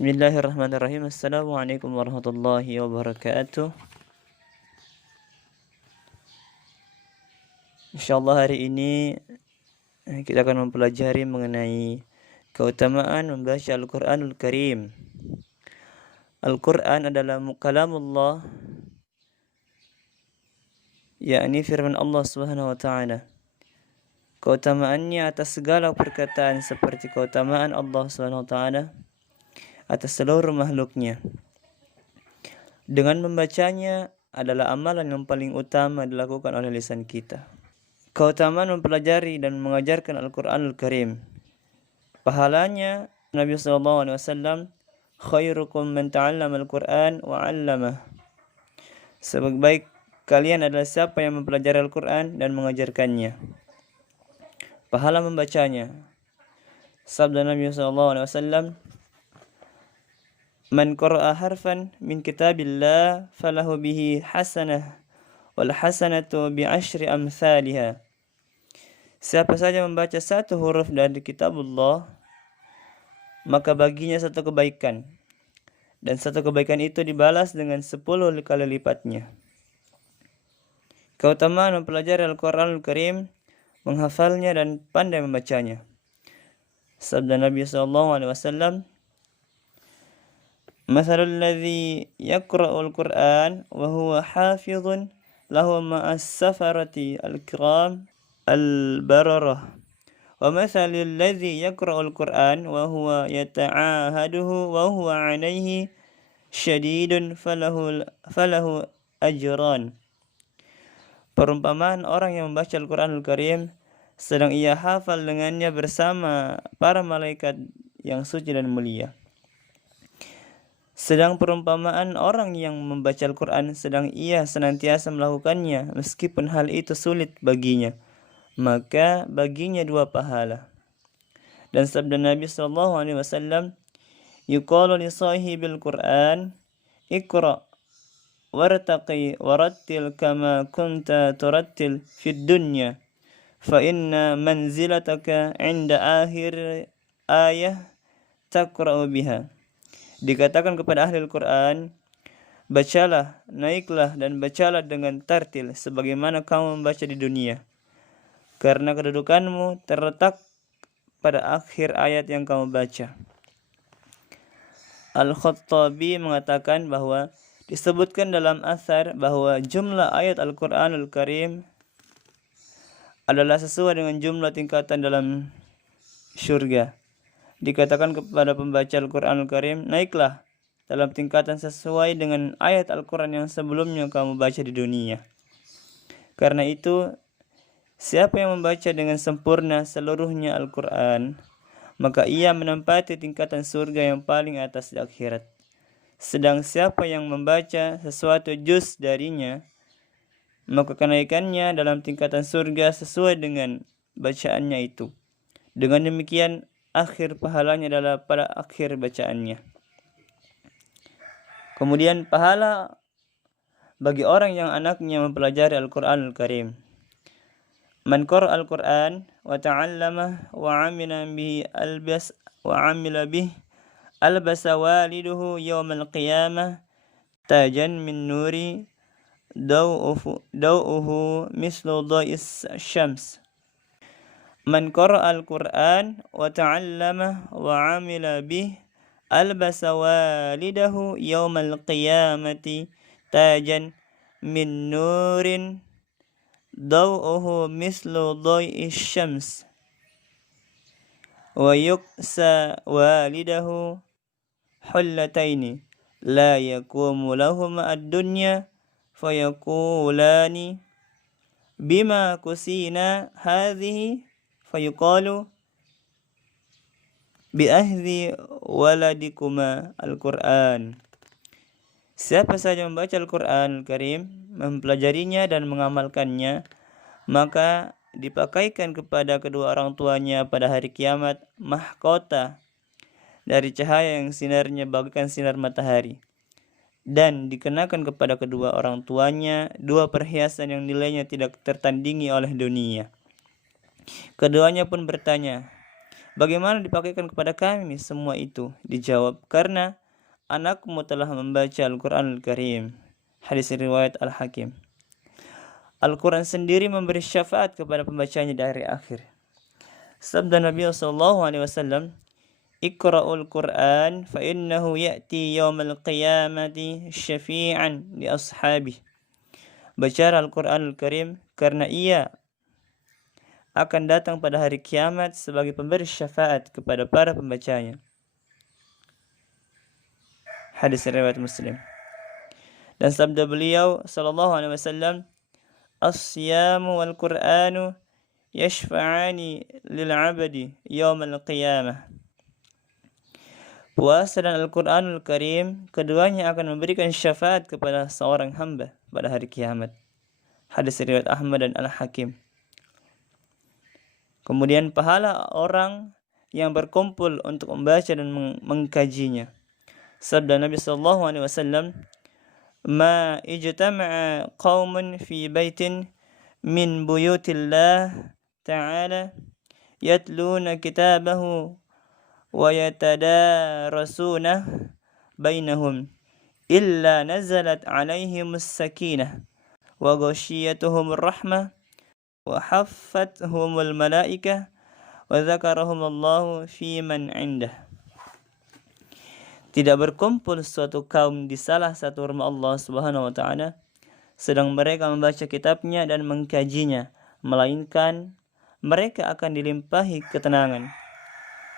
Bismillahirrahmanirrahim. Assalamualaikum warahmatullahi wabarakatuh. Insyaallah hari ini kita akan mempelajari mengenai keutamaan membaca Al-Qur'anul Karim. Al-Qur'an adalah kalamullah, yakni firman Allah Subhanahu wa taala. Keutamaannya atas segala perkataan seperti keutamaan Allah Subhanahu wa taala atas seluruh makhluknya. Dengan membacanya adalah amalan yang paling utama dilakukan oleh lisan kita. Keutamaan mempelajari dan mengajarkan Al-Qur'anul Karim. Pahalanya Nabi SAW, khairukum man ta'allama al-Qur'an wa 'allamah. Sebaik kalian adalah siapa yang mempelajari Al-Qur'an dan mengajarkannya. Pahala membacanya. Sabda Nabi SAW, man qara'a harfan min kitabillah falahu bihi hasanah wal hasanatu bi asyri amsalha. Siapa saja membaca satu huruf dari kitabullah, maka baginya satu kebaikan, dan satu kebaikan itu dibalas dengan 10 kali lipatnya. Keutamaan mempelajari Al-Qur'anul Karim, menghafalnya dan pandai membacanya. Sabda Nabi SAW, Mathalul ladzi yaqra'ul Qur'an wa huwa hafizun lahu ma'as safarati al-kiram al-bararah wa mathalul ladzi yaqra'ul Qur'an wa huwa yata'ahaduhu wa huwa 'alayhi syadidun falahu ajran. Perumpamaan orang yang membaca Al-Qur'anul Karim sedang ia hafal dengannya bersama para malaikat yang suci dan mulia. Sedang perumpamaan orang yang membaca Al-Quran sedang ia senantiasa melakukannya meskipun hal itu sulit baginya, maka baginya 2 pahala. Dan sabda Nabi SAW, yuqalu li sahibil Qur'an iqra wartaqi warattil kama kunta turattil fid dunya fa inna manzilataka 'inda akhir ayah taqra'u biha. Dikatakan kepada ahli Al-Quran, bacalah, naiklah dan bacalah dengan tartil sebagaimana kamu membaca di dunia, karena kedudukanmu terletak pada akhir ayat yang kamu baca. Al-Khattabi mengatakan bahwa disebutkan dalam athar bahwa jumlah ayat Al-Qur'anul Karim adalah sesuai dengan jumlah tingkatan dalam syurga. Dikatakan kepada pembaca Al-Qur'anul Karim, naiklah dalam tingkatan sesuai dengan ayat Al-Qur'an yang sebelumnya kamu baca di dunia. Karena itu, siapa yang membaca dengan sempurna seluruhnya Al-Qur'an, maka ia menempati tingkatan surga yang paling atas di akhirat. Sedang siapa yang membaca sesuatu juz darinya, maka kenaikannya dalam tingkatan surga sesuai dengan bacaannya itu. Dengan demikian, akhir pahalanya adalah pada akhir bacaannya. Kemudian pahala bagi orang yang anaknya mempelajari Al-Qur'anul Karim. Man qara'a Al-Qur'an wa ta'allama wa 'amila bihi albasa waliduhu yawmal qiyamah tajan min nuri daw'uhu mislu dha'is syams. Man qara'a Al-Qur'an wa ta'allama wa 'amila bih albasa walidahu yawmal qiyamati tajan min nurin daw'uhu mislu dhai'is syams wa yuksa walidahu hullataini la yaqumu lahum ad-dunya fayaqulani bima kusina hadhihi fayuqalu bi'ahdi waladikuma Al-Qur'an. Siapa saja membaca Al-Qur'an Al-Karim, mempelajarinya dan mengamalkannya, maka dipakaikan kepada kedua orang tuanya pada hari kiamat mahkota dari cahaya yang sinarnya bagaikan sinar matahari, dan dikenakan kepada kedua orang tuanya 2 perhiasan yang nilainya tidak tertandingi oleh dunia. Keduanya pun bertanya, Bagaimana dipakaikan kepada kami semua itu? Dijawab, karena anakmu telah membaca Al-Quranul Karim. Hadis riwayat Al-Hakim. Al-Quran sendiri memberi syafaat kepada pembacanya dari akhir. Sabda Nabi SAW, Iqra'ul Quran fa innahu ya'ti yawmal qiyamati syafi'an li ashabih. Baca Al-Quranul Karim karena ia akan datang pada hari kiamat sebagai pemberi syafaat kepada para pembacanya. Hadis riwayat Muslim. Dan sabda beliau sallallahu alaihi wasallam, as-siyamu wal Qur'anu yashfa'ani lil 'abdi yaumal qiyamah. Puasa dan Al-Quranul Karim keduanya akan memberikan syafaat kepada seorang hamba pada hari kiamat. Hadis riwayat Ahmad dan Al-Hakim. Kemudian pahala orang yang berkumpul untuk membaca dan mengkajinya. Sabda Nabi sallallahu alaihi wasallam, "Ma ijtama'a qaumun fi baitin min buyutillah ta'ala yatluna kitabahu wa yatadarasuna bainahum illa nazalat 'alaihimus sakinah wa ghashiyatuhumur rahmah wa haffathumul malaikah wa dzakarahumullahu fi man 'indah." Tidak berkumpul suatu kaum di salah satu rumah Allah Subhanahu wa taala sedang mereka membaca kitabnya dan mengkajinya, melainkan mereka akan dilimpahi ketenangan,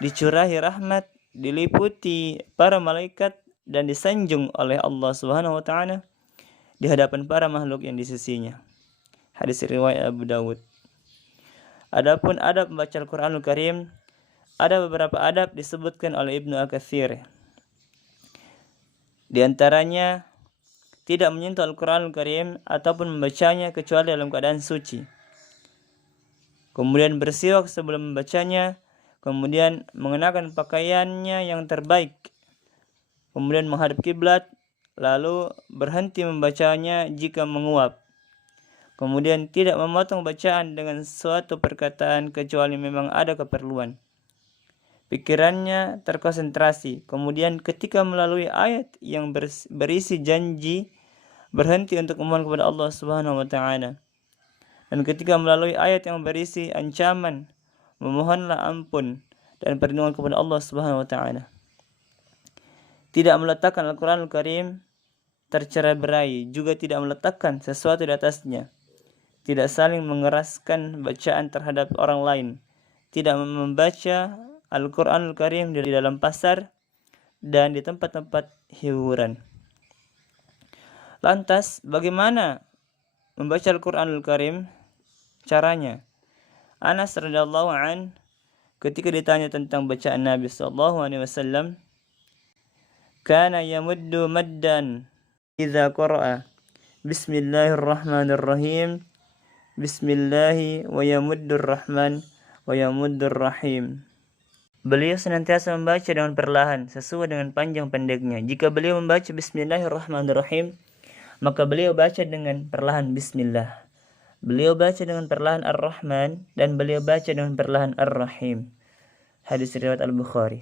dicurahi rahmat, diliputi para malaikat dan disanjung oleh Allah Subhanahu wa taala di hadapan para makhluk yang di sisinya. Hadis riwayat Abu Dawud. Adapun adab membaca Al-Qur'anul Karim, ada beberapa adab disebutkan oleh Ibnu Katsir. Di antaranya, tidak menyentuh Al-Qur'anul Karim ataupun membacanya kecuali dalam keadaan suci. Kemudian bersiwak sebelum membacanya, kemudian mengenakan pakaiannya yang terbaik, kemudian menghadap kiblat, lalu berhenti membacanya jika menguap. Kemudian tidak memotong bacaan dengan suatu perkataan kecuali memang ada keperluan. Pikirannya terkonsentrasi. Kemudian ketika melalui ayat yang berisi janji, berhenti untuk memohon kepada Allah Subhanahu wa taala. Dan ketika melalui ayat yang berisi ancaman, memohonlah ampun dan perlindungan kepada Allah Subhanahu wa taala. Tidak meletakkan Al-Qur'anul Karim tercerai-berai, juga tidak meletakkan sesuatu di atasnya. Tidak saling mengeraskan bacaan terhadap orang lain. Tidak membaca Al-Qur'anul Karim di dalam pasar dan di tempat-tempat hiburan. Lantas, bagaimana membaca Al-Qur'anul Karim? Caranya, Anas radhiyallahu an ketika ditanya tentang bacaan Nabi sallallahu alaihi wasallam, kana yamuddu maddan idza qara'a Bismillahirrahmanirrahim, Bismillahi wa yamuddur rahman wa yamuddur rahim. Beliau senantiasa membaca dengan perlahan sesuai dengan panjang pendeknya. Jika beliau membaca Bismillahirrahmanirrahim, maka beliau baca dengan perlahan Bismillah. Beliau baca dengan perlahan Ar-Rahman dan beliau baca dengan perlahan Ar-Rahim. Hadis riwayat Al-Bukhari.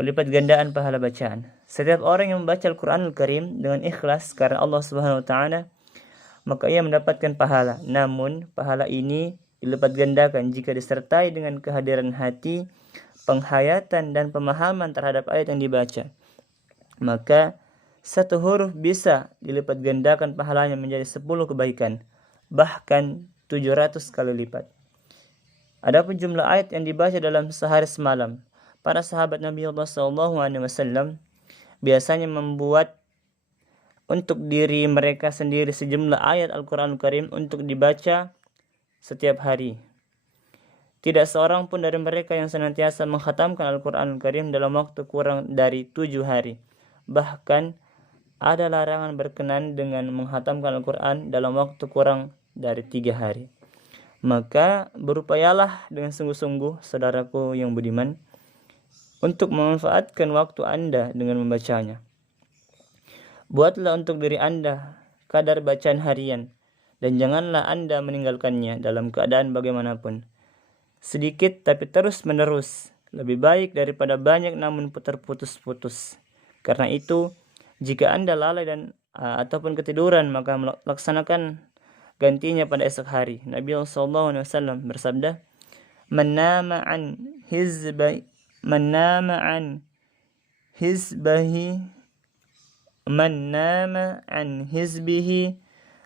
Pelipat gandaan pahala bacaan. Setiap orang yang membaca Al-Qur'anul Karim dengan ikhlas karena Allah Subhanahu wa taala, maka ia mendapatkan pahala. Namun, pahala ini dilipat gandakan jika disertai dengan kehadiran hati, penghayatan dan pemahaman terhadap ayat yang dibaca. Maka satu huruf bisa dilipat gandakan pahalanya menjadi 10 kebaikan, bahkan 700 kali lipat. Adapun jumlah ayat yang dibaca dalam sehari semalam, para sahabat Nabi Allah SAW biasanya membuat untuk diri mereka sendiri sejumlah ayat Al-Qur'anul Karim untuk dibaca setiap hari. Tidak seorang pun dari mereka yang senantiasa mengkhatamkan Al-Qur'anul Karim dalam waktu kurang dari 7 hari. Bahkan ada larangan berkenan dengan menghatamkan Al-Quran dalam waktu kurang dari 3 hari. Maka berupayalah dengan sungguh-sungguh, saudaraku yang budiman, untuk memanfaatkan waktu Anda dengan membacanya. Buatlah untuk diri Anda kadar bacaan harian, dan janganlah Anda meninggalkannya dalam keadaan bagaimanapun. sedikit tapi terus menerus lebih baik daripada banyak namun terputus-putus. Karena itu, jika Anda lalai dan ataupun ketiduran, maka laksanakan gantinya pada esok hari. Nabi SAW bersabda, "Man nama an hizbihi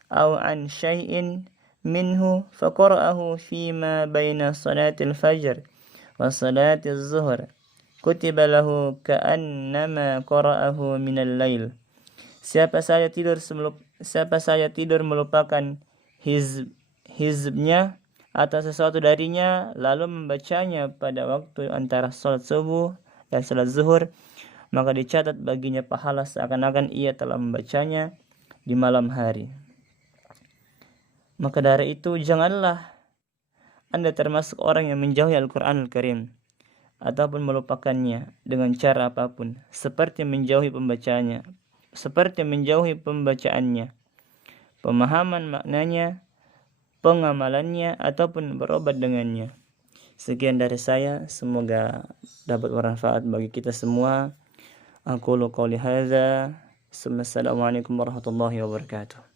aw an syai'in minhu faqara'ahu fima baina salatil fajr wa salatil zuhur kutiba lahu ka'annama qara'ahu minal lail." Siapa saja tidur melupakan hizbnya atau sesuatu darinya lalu membacanya pada waktu antara salat subuh dan salat zuhur, maka dicatat baginya pahala seakan-akan ia telah membacanya di malam hari. Maka dari itu, janganlah Anda termasuk orang yang menjauhi Al-Quranul Karim ataupun melupakannya dengan cara apapun, seperti menjauhi pembacaannya, pemahaman maknanya, pengamalannya, ataupun berobat dengannya. Sekian dari saya, semoga dapat bermanfaat bagi kita semua. Aqulu qouli hadza. Assalamualaikum warahmatullahi wabarakatuh.